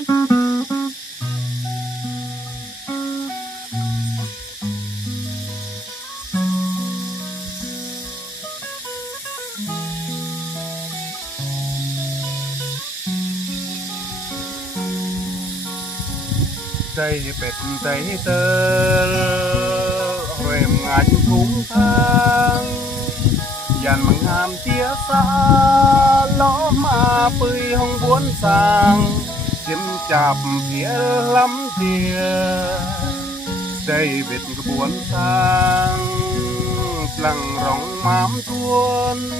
Tây bệt tây tơ rèm ngạch cũng thang dàn măng hàm tia xa lõ mà bơi hông buồn sang chim chạp phía lắm tia Tây bệt buồn sang lằng rong mám tuôn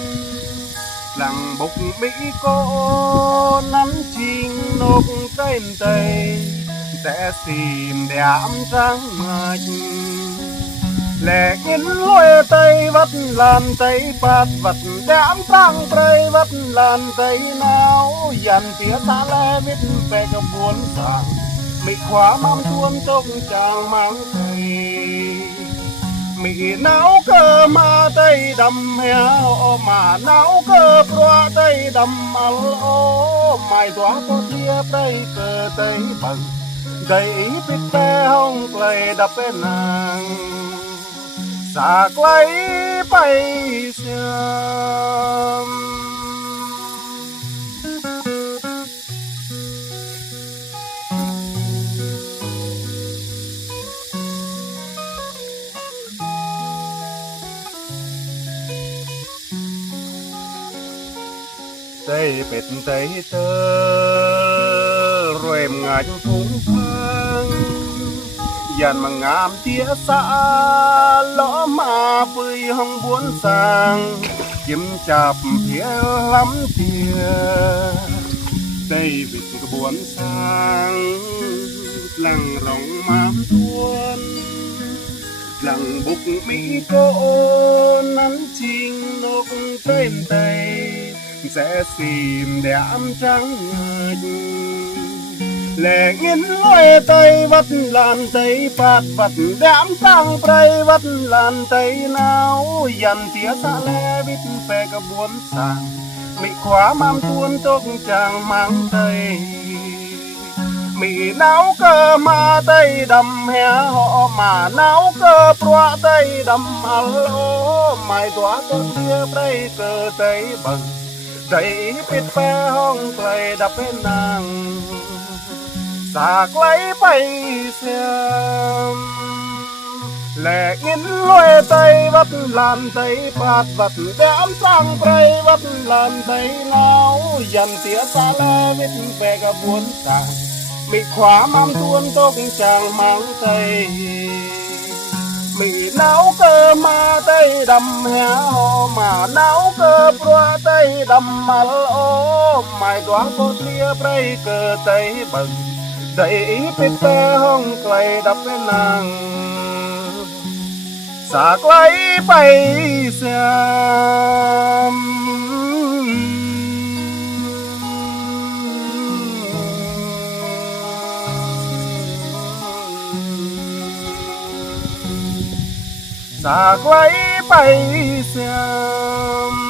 lằng bốc mỹ cô nắm chinh nộp tên Tây sẽ tìm đám trắng mạch lẽ in lối tây vắt làn tây bát vắt đám trắng tây vắt làn tây nào dàn phía xa lẽ biết về cái buồn sàng mỹ khóa mang tuôn trong chàng mang tây mỹ náo cơ mà tây đầm heo mà náo cơ pro tây đầm alo mày tỏa có tia tây cơ tây bằng đầy biết bé hông clay đập bên nàng sạc lấy bay sương Tây bệt tây tơ rồi em ngạch phúng phang dàn mà ngàm tia xa lõ mà bơi hông buồn sang kiếm chạp phía lắm tia Tây bệt buồn sang lằng rong mám tuôn lằng bục mỹ cô nắn chinh nộp tên Tây sẽ tìm đám trắng lệ nghiến lối tây vắt làn tây bát vắt đám trắng tây vắt làn tây nào dàn tía xa lẽ biết về cái buồn sàng mỹ khóa mam tuôn tốc chàng mang tây mỹ náo cơ mà tây đầm hè họ mà náo cơ pro tây đầm alo mày tỏa con tia tây cơ tây bằng đầy biết bé hông clay đập bên nàng sạc lấy bay xem lẽ in lối tây vắt làn tây bát vắt đám sang tây vắt làn tây nào dàn tía xa lẽ biết về cái buồn sàng mỹ khóa mang tuôn tốc chàng mang tây mỹ náo cơ mà tây đầm heo mà náo cơ pro tây đầm alo mày đoán có tia tây cơ tây bằng đầy biết bé hông clay đập bên nàng sạc lấy bay xem sạc lấy bay xem